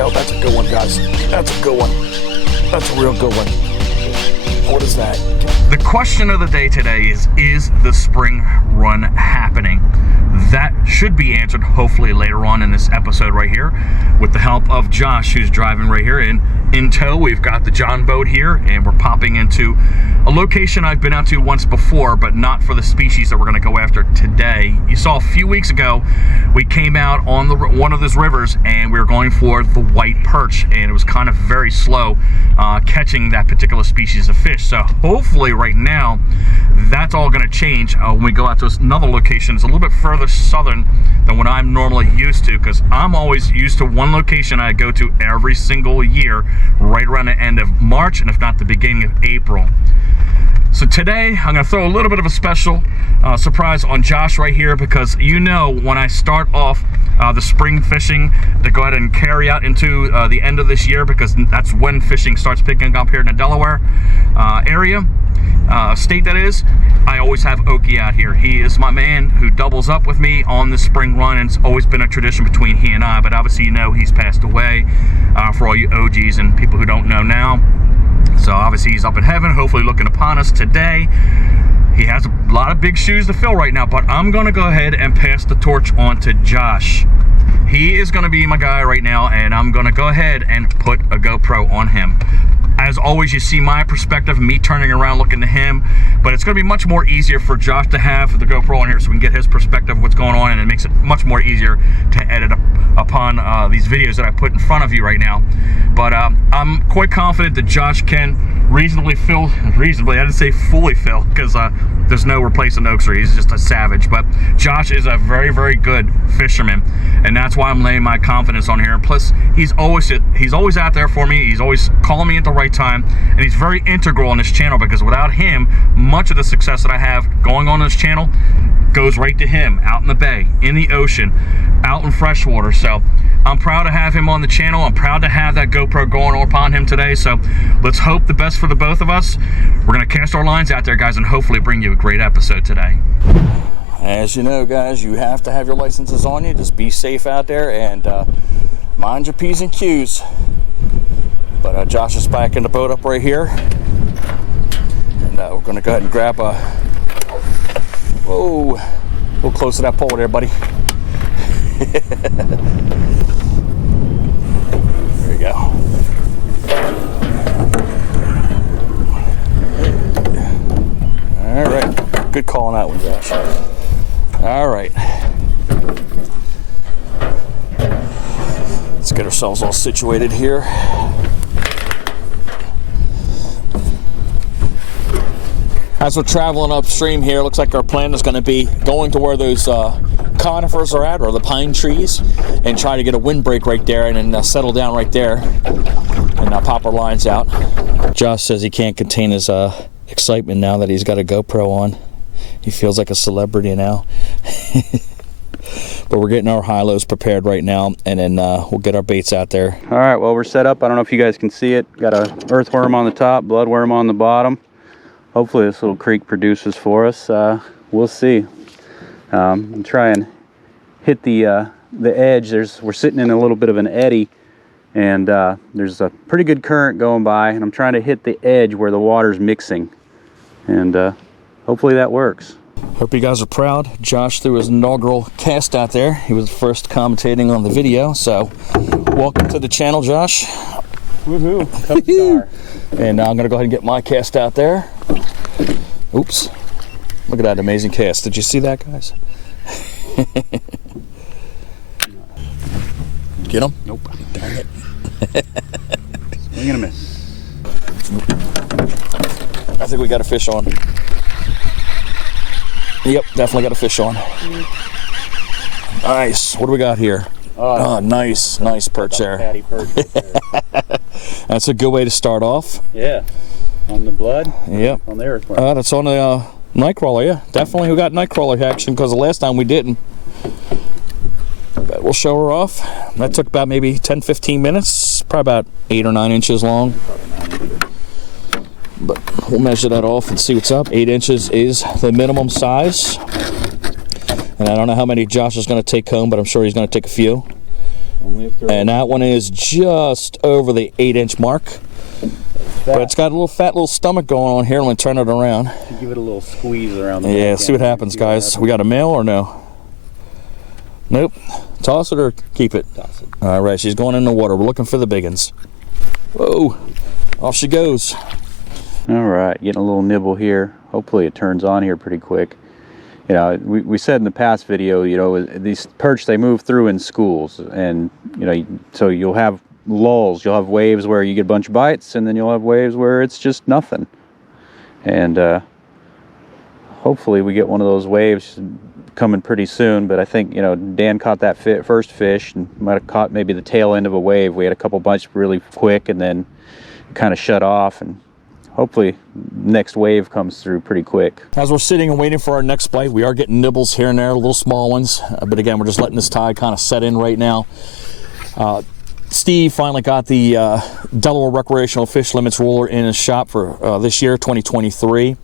go. That's a good one, guys. That's a good one. That's a real good one. What is that? The question of the day today is the spring run happening? That should be answered hopefully later on in this episode right here with the help of Josh, who's driving right here. In tow, we've got the John boat here, and we're popping into a location I've been out to once before, but not for the species that we're going to go after today. You saw a few weeks ago, we came out on one of those rivers, and we were going for the white perch, and it was kind of very slow catching that particular species of fish. So hopefully right now, that's all going to change when we go out to another location. It's a little bit further southern than what I'm normally used to, because I'm always used to one location I go to every single year, right around the end of March, and if not the beginning of April. So today, I'm going to throw a little bit of a special surprise on Josh right here, because you know when I start off the spring fishing to go ahead and carry out into the end of this year, because that's when fishing starts picking up here in the Delaware area, state that is, I always have Okie out here. He is my man who doubles up with me on the spring run, and it's always been a tradition between he and I, but obviously you know he's passed away for all you OGs and people who don't know now. So obviously he's up in heaven, hopefully looking upon us today. He has a lot of big shoes to fill right now, but I'm going to go ahead and pass the torch on to Josh. He is going to be my guy right now, and I'm going to go ahead and put a GoPro on him. As always, you see my perspective, me turning around looking to him, but it's going to be much more easier for Josh to have the GoPro on here so we can get his perspective of what's going on, and it makes it much more easier to edit upon these videos that I put in front of you right now. But I'm quite confident that Josh can reasonably, I didn't say fully fill, because there's no replacing Oakser. He's just a savage. But Josh is a very, very good fisherman, and that's why I'm laying my confidence on here. Plus, he's always out there for me. He's always calling me at the right time, and he's very integral on this channel, because without him, much of the success that I have going on this channel goes right to him, out in the bay, in the ocean, out in freshwater. So I'm proud to have him on the channel. I'm proud to have that GoPro going upon him today. So let's hope the best for the both of us. We're going to cast our lines out there, guys, and hopefully bring you a great episode today. As you know, guys, you have to have your licenses on you. Just be safe out there, and mind your P's and Q's. But Josh is backing the boat up right here, and we're going to go ahead and grab a... Whoa, a little close to that pole there, buddy. There you go. All right, good call on that one, Josh. All right, let's get ourselves all situated here. As we're traveling upstream here, looks like our plan is going to be going to where those conifers are at, or the pine trees, and try to get a windbreak right there, and then settle down right there and pop our lines out. Josh says he can't contain his excitement now that he's got a GoPro on. He feels like a celebrity now. But we're getting our high-lows prepared right now, and then we'll get our baits out there. All right, well, we're set up. I don't know if you guys can see it. Got a earthworm on the top, bloodworm on the bottom. Hopefully this little creek produces for us. We'll see. I'm trying to hit the edge. We're sitting in a little bit of an eddy, and there's a pretty good current going by, and I'm trying to hit the edge where the water's mixing, and hopefully that works. Hope you guys are proud. Josh threw his inaugural cast out there. He was the first commentating on the video, so welcome to the channel, Josh. Woohoo! Star. And now I'm going to go ahead and get my cast out there. Oops. Look at that amazing cast. Did you see that, guys? Get him? Nope. Dang it. Swing and a miss. I think we got a fish on. Yep, definitely got a fish on. Nice. What do we got here? Oh, nice perch there. Fatty perch there. That's a good way to start off. Yeah. On the blood? Yep. On the earthworm. That's on the nightcrawler, yeah. Definitely we got nightcrawler action, because the last time we didn't. But we'll show her off. That took about maybe 10-15 minutes. Probably about 8 or 9 inches long. But we'll measure that off and see what's up. 8 inches is the minimum size. And I don't know how many Josh is going to take home, but I'm sure he's going to take a few. And that one is just over the 8-inch mark. But it's got a little fat little stomach going on here. I'm going to turn it around. Give it a little squeeze around the Yeah, see what happens, guys. We got a male or no? Nope. Toss it or keep it? Toss it. All right, she's going in the water. We're looking for the big ones. Whoa, off she goes. All right, getting a little nibble here. Hopefully it turns on here pretty quick. You know, we said in the past video, you know, these perch, they move through in schools, and you know, so you'll have lulls, you'll have waves where you get a bunch of bites, and then you'll have waves where it's just nothing. And hopefully we get one of those waves coming pretty soon. But I think, you know, Dan caught that first fish and might have caught maybe the tail end of a wave. We had a couple bites really quick and then kind of shut off, and hopefully next wave comes through pretty quick. As we're sitting and waiting for our next bite, we are getting nibbles here and there, little small ones. But again, we're just letting this tide kind of set in right now. Steve finally got the Delaware recreational fish limits ruler in his shop for this year, 2023.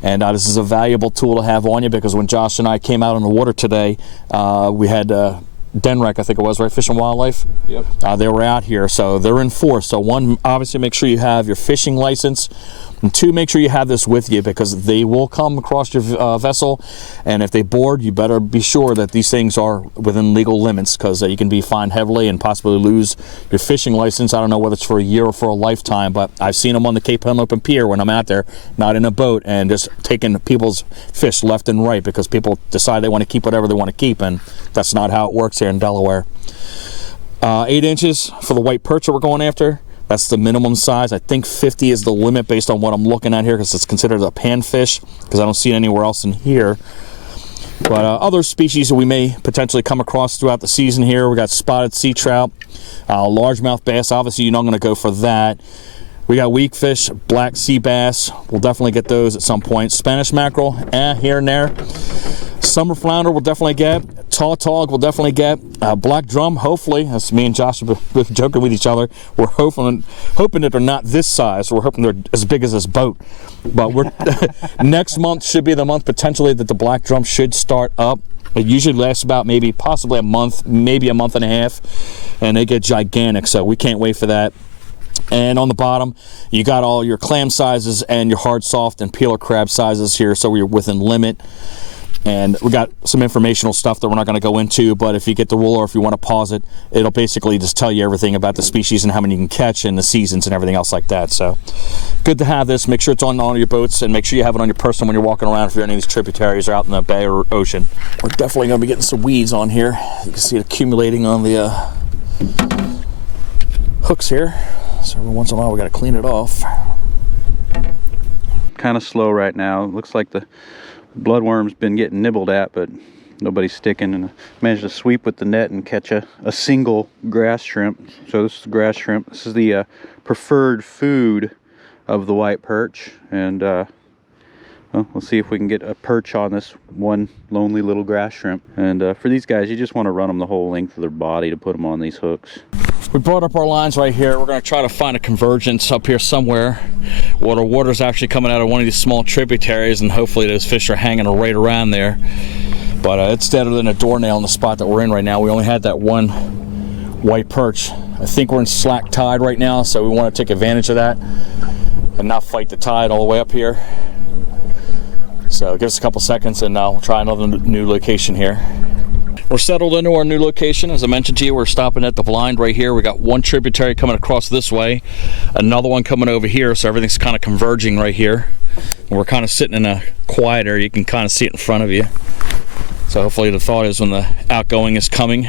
And this is a valuable tool to have on you, because when Josh and I came out on the water today, we had Denrec, I think it was, right? Fish and Wildlife? Yep. They were out here, so they're in force. So one, obviously make sure you have your fishing license. And two, make sure you have this with you, because they will come across your vessel, and if they board, you better be sure that these things are within legal limits, because you can be fined heavily and possibly lose your fishing license. I don't know whether it's for a year or for a lifetime, but I've seen them on the Cape Henlopen Open Pier when I'm out there, not in a boat, and just taking people's fish left and right because people decide they want to keep whatever they want to keep, and that's not how it works here in Delaware. 8 inches for the white perch that we're going after. That's the minimum size. I think 50 is the limit based on what I'm looking at here, because it's considered a panfish, because I don't see it anywhere else in here. But other species that we may potentially come across throughout the season here, we got spotted sea trout, largemouth bass. Obviously, you're not going to go for that. We got weak fish, black sea bass. We'll definitely get those at some point. Spanish mackerel, here and there. Summer flounder we'll definitely get. Tautog we'll definitely get. Black drum, hopefully. That's me and Josh have been joking with each other. We're hoping that they're not this size. We're hoping they're as big as this boat. But we're next month should be the month potentially that the black drum should start up. It usually lasts about possibly a month, maybe a month and a half, and they get gigantic. So we can't wait for that. And on the bottom, you got all your clam sizes and your hard, soft, and peeler crab sizes here, so we're within limit. And we got some informational stuff that we're not going to go into, but if you get the ruler, if you want to pause it, it'll basically just tell you everything about the species and how many you can catch and the seasons and everything else like that. So good to have this. Make sure it's on all your boats, and make sure you have it on your person when you're walking around if you're in any of these tributaries or out in the bay or ocean. We're definitely going to be getting some weeds on here. You can see it accumulating on the hooks here. So every once in a while we got to clean it off. Kind of slow right now. It looks like the bloodworm's been getting nibbled at, but nobody's sticking, and I managed to sweep with the net and catch a single grass shrimp. So this is the grass shrimp. This is the preferred food of the white perch, and well, we'll see if we can get a perch on this one lonely little grass shrimp. And for these guys, you just want to run them the whole length of their body to put them on these hooks. We brought up our lines right here. We're going to try to find a convergence up here somewhere where the water's actually coming out of one of these small tributaries, and hopefully those fish are hanging right around there. But it's deader than a doornail in the spot that we're in right now. We only had that one white perch. I think we're in slack tide right now, so we want to take advantage of that and not fight the tide all the way up here. So give us a couple seconds and we'll try another new location here. We're settled into our new location. As I mentioned to you, we're stopping at the blind right here. We got one tributary coming across this way, another one coming over here, so everything's kind of converging right here. And we're kind of sitting in a quiet area. You can kind of see it in front of you. So hopefully the thought is when the outgoing is coming,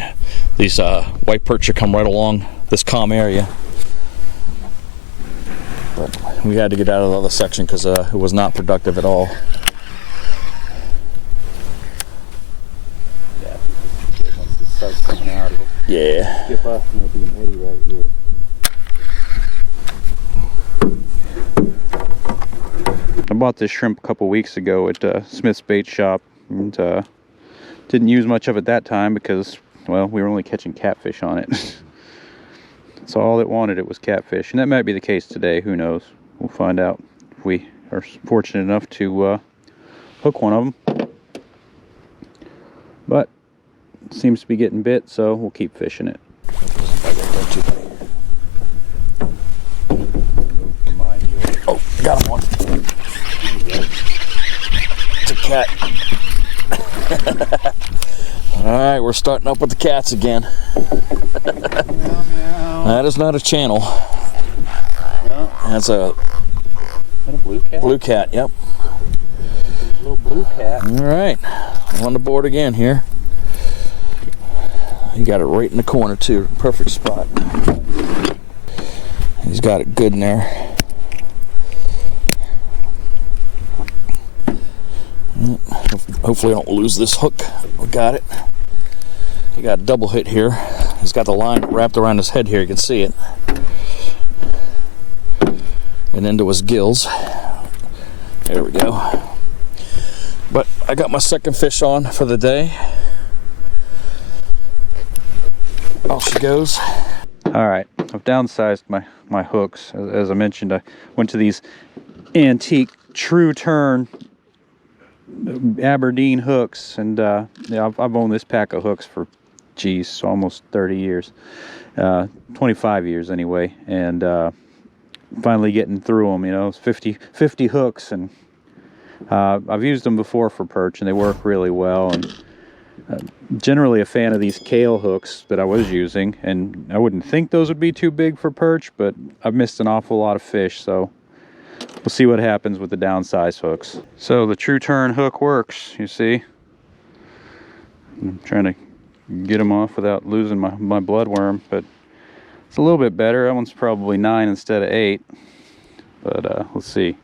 these white perch should come right along this calm area. But we had to get out of the other section because it was not productive at all. Starts coming out, Yeah. skip up and there'll be an eddy right here. I bought this shrimp a couple weeks ago at Smith's Bait Shop, and didn't use much of it that time because, well, we were only catching catfish on it. That's all it wanted, it was catfish, and that might be the case today. Who knows? We'll find out if we are fortunate enough to hook one of them. But seems to be getting bit, so we'll keep fishing it. cat. All right, we're starting up with the cats again. Meow, meow. That is not a channel. No. That's a... Is that a blue cat? Blue cat, yep. Little blue cat. All right, on the board again here. He got it right in the corner too, perfect spot. He's got it good in there. Hopefully I don't lose this hook. We got it. He got a double hit here. He's got the line wrapped around his head here, you can see it. And into his gills. There we go. But I got my second fish on for the day. Off she goes. All right, I've downsized my hooks. As I mentioned, I went to these antique true turn Aberdeen hooks, and yeah, I've owned this pack of hooks for, geez, almost 30 years, 25 years anyway, and finally getting through them. You know, it's 50 hooks, and I've used them before for perch, and they work really well. And generally a fan of these kale hooks that I was using, and I wouldn't think those would be too big for perch, but I've missed an awful lot of fish, so we'll see what happens with the downsized hooks. So the true turn hook works, you see. I'm trying to get them off without losing my bloodworm, but it's a little bit better. That one's probably 9 instead of 8, but let's see.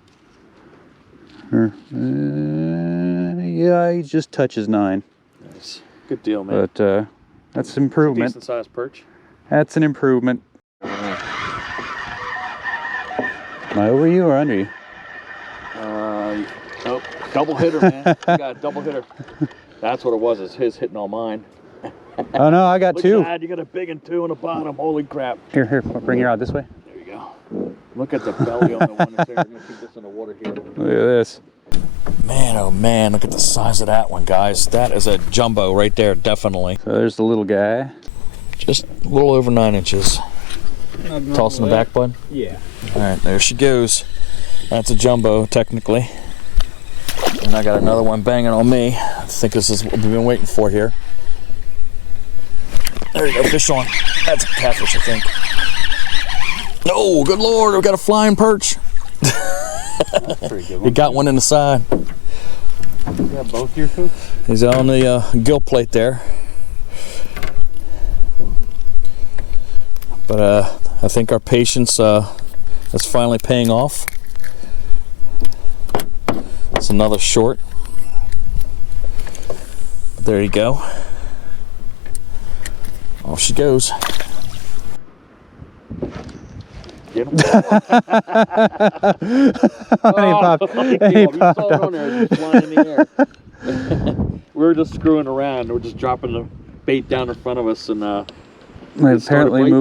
Yeah, he just touches 9. Nice. Good deal, man. But that's improvement. Decent sized perch. That's an improvement. Am I over you or under you? Nope. Double hitter, man. You got a double hitter. That's what it was. It's his hitting all mine. Oh no, I got 2. Look at that. You got a big and 2 on the bottom. Holy crap. Here, bring your rod this way. There you go. Look at the belly on the one that's there. I'm gonna keep this in the water here. Look at this. Man, oh man, look at the size of that one, guys. That is a jumbo right there, definitely. So there's the little guy. Just a little over 9 inches. Tossing the back, bud? Yeah. All right, there she goes. That's a jumbo, technically. And I got another one banging on me. I think this is what we've been waiting for here. There you go, fish on. That's a catfish, I think. No, good Lord, we got a flying perch. That's pretty good one. He got one in the side. You got both your hooks? He's on the gill plate there. But I think our patience is finally paying off. It's another short. There you go. Off she goes. Get him. We were just screwing around. We're just dropping the bait down in front of us, and apparently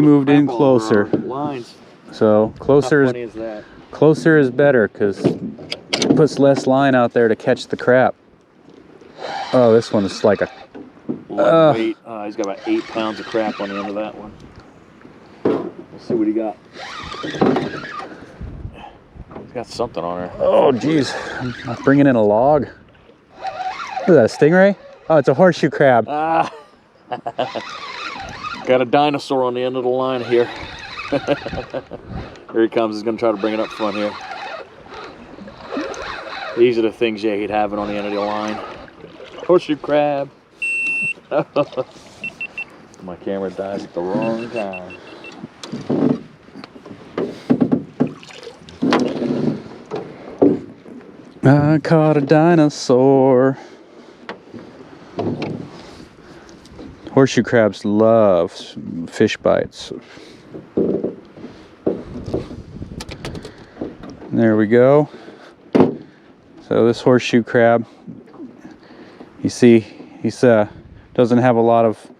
moved in closer. Lines. So closer How funny is that? Closer is better because it puts less line out there to catch the crap. Oh, this one is like a weight. He's got about 8 pounds of crap on the end of that one. Let's see what he got. He's got something on her. Oh, geez. I'm bringing in a log. What is that, a stingray? Oh, it's a horseshoe crab. Got a dinosaur on the end of the line here. Here he comes. He's going to try to bring it up front here. These are the things you hate having on the end of the line. Horseshoe crab. My camera dies at the wrong time. I caught a dinosaur. Horseshoe crabs love fish bites. There we go. So this horseshoe crab, you see, he's doesn't have a lot of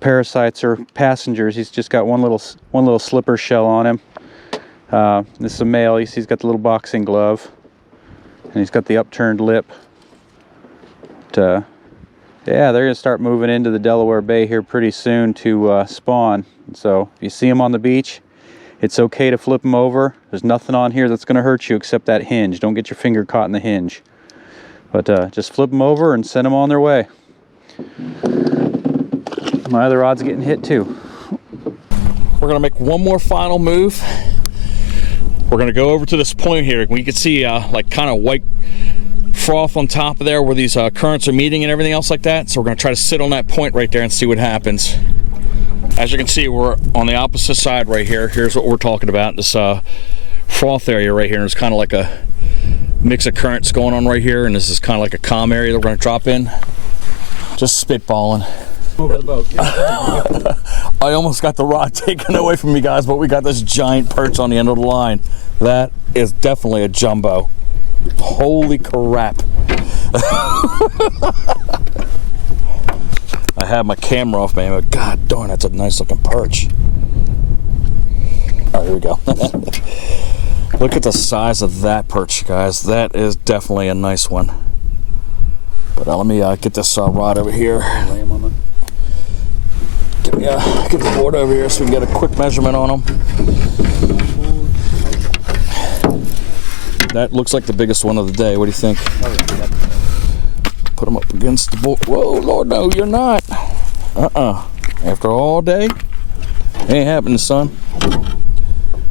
parasites or passengers. He's just got one little slipper shell on him. This is a male. He's got the little boxing glove, and he's got the upturned lip. But, yeah, they're gonna start moving into the Delaware Bay here pretty soon to spawn. So if you see them on the beach, it's okay to flip them over. There's nothing on here that's gonna hurt you except that hinge. Don't get your finger caught in the hinge. But just flip them over and send them on their way. My other rod's getting hit too. We're gonna make one more final move. We're gonna go over to this point here. We can see like kind of white froth on top of there where these currents are meeting and everything else like that. So we're gonna try to sit on that point right there and see what happens. As you can see, we're on the opposite side right here. Here's what we're talking about, this froth area right here. And there's kind of like a mix of currents going on right here, and this is kind of like a calm area that we're gonna drop in. Just spitballing. Over the boat. I almost got the rod taken away from me, guys, but we got this giant perch on the end of the line. That is definitely a jumbo. Holy crap. I had my camera off, man, but god darn, that's a nice looking perch. Oh, here we go. Look at the size of that perch, guys. That is definitely a nice one. But let me get this rod over here. Get the board over here so we can get a quick measurement on them. That looks like the biggest one of the day. What do you think? Put them up against the board. Whoa, Lord, no, you're not. After all day, ain't happening, son.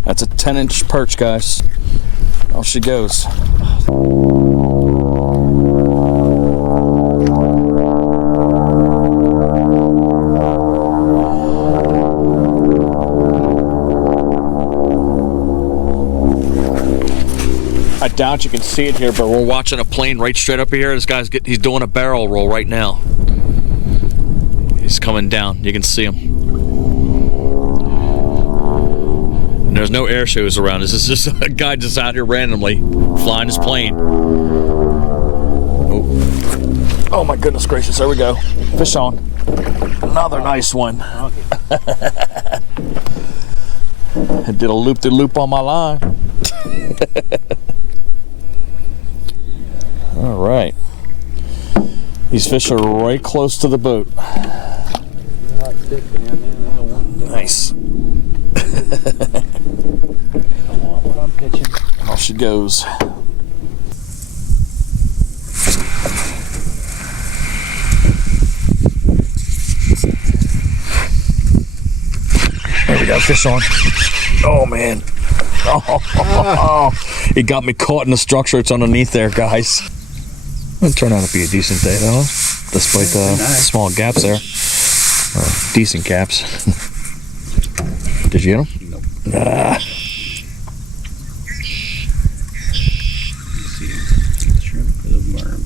That's a 10-inch perch, guys. Off she goes. I doubt you can see it here, but we're watching a plane right straight up here. This guy's he's doing a barrel roll right now. He's coming down. You can see him. And there's no air shows around. This is just a guy just out here randomly flying his plane. Oh my goodness gracious, there we go. Fish on. Another nice one. I did a loop-de-loop on my line. All right. These fish are right close to the boat. Nice. Off she goes. There we go, fish on. Oh man. Oh, it got me caught in the structure. It's underneath there, guys. It turned out to be a decent day though, despite the small gaps there. Or decent gaps. Did you get them? Nope. Ah. Shrimp for the worm.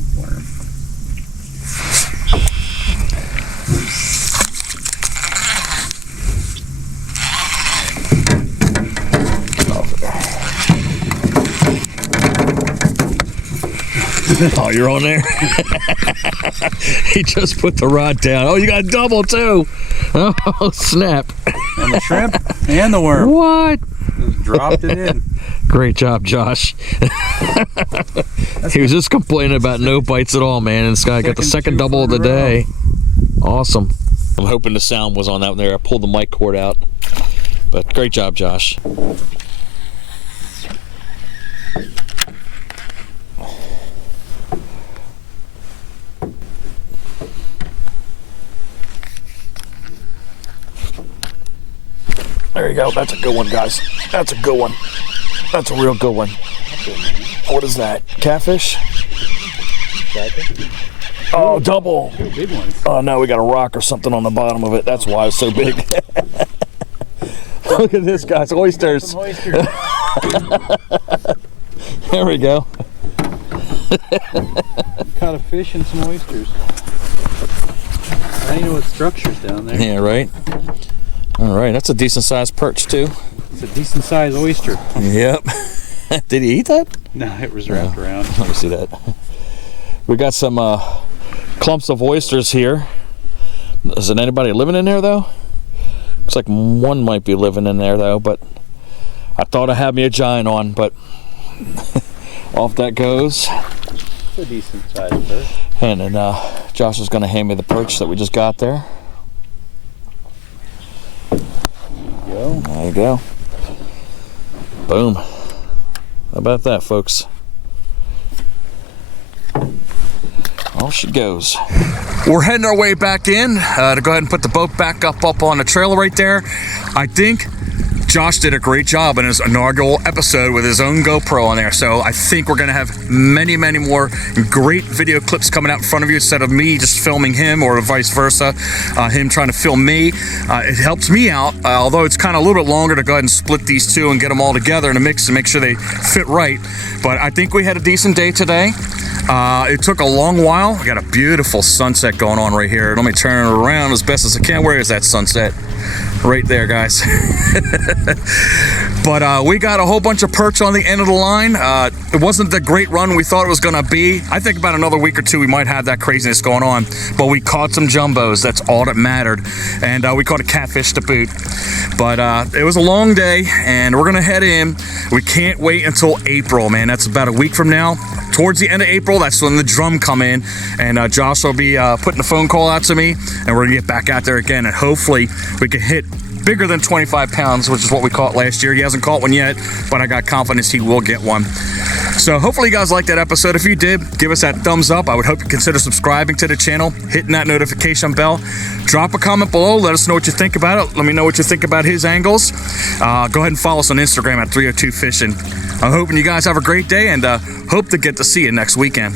Oh, you're on there? He just put the rod down. Oh, you got a double too. Oh, snap. And the shrimp and the worm. What? Just dropped it in. Great job, Josh. He was just complaining about no bites at all, man. And this guy got the second double of the day. Awesome. I'm hoping the sound was on out there. I pulled the mic cord out. But great job, Josh. There you go. That's a good one, guys. That's a good one. That's a real good one. What is that? Catfish? Oh, double. Two big ones. Oh, no, we got a rock or something on the bottom of it. That's why it's so big. Look at this, guys. Oysters. There we go. Caught a fish and some oysters. I know what structure's down there. Yeah, right? All right, that's a decent sized perch too. It's a decent sized oyster. Yep. Did he eat that? No, it was wrapped around. Let me see that. We got some clumps of oysters here. Isn't anybody living in there though? Looks like one might be living in there though, but I thought I had me a giant on, but off that goes. It's a decent sized perch. And then Josh is gonna hand me the perch that we just got there. There you go. Boom. How about that, folks? Off she goes. We're heading our way back in to go ahead and put the boat back up on the trailer right there. I think Josh did a great job in his inaugural episode with his own GoPro on there. So I think we're going to have many, many more great video clips coming out in front of you instead of me just filming him or vice versa, him trying to film me. It helps me out, although it's kind of a little bit longer to go ahead and split these two and get them all together in a mix to make sure they fit right. But I think we had a decent day today. It took a long while. We got a beautiful sunset going on right here. Let me turn it around as best as I can. Where is that sunset? Right there, guys. But we got a whole bunch of perch on the end of the line. It wasn't the great run we thought it was going to be. I think about another week or two we might have that craziness going on. But we caught some jumbos. That's all that mattered. And we caught a catfish to boot. But it was a long day, and we're going to head in. We can't wait until April, man. That's about a week from now. Towards the end of April, that's when the drum come in, and Josh will be putting a phone call out to me, and we're gonna get back out there again, and hopefully we can hit bigger than 25 pounds, which is what we caught last year. He hasn't caught one yet, but I got confidence he will get one. So hopefully you guys liked that episode. If you did, give us that thumbs up. I would hope you consider subscribing to the channel, hitting that notification bell. Drop a comment below. Let us know what you think about it. Let me know what you think about his angles. Go ahead and follow us on Instagram at 302 Fishing. I'm hoping you guys have a great day, and hope to get to see you next weekend.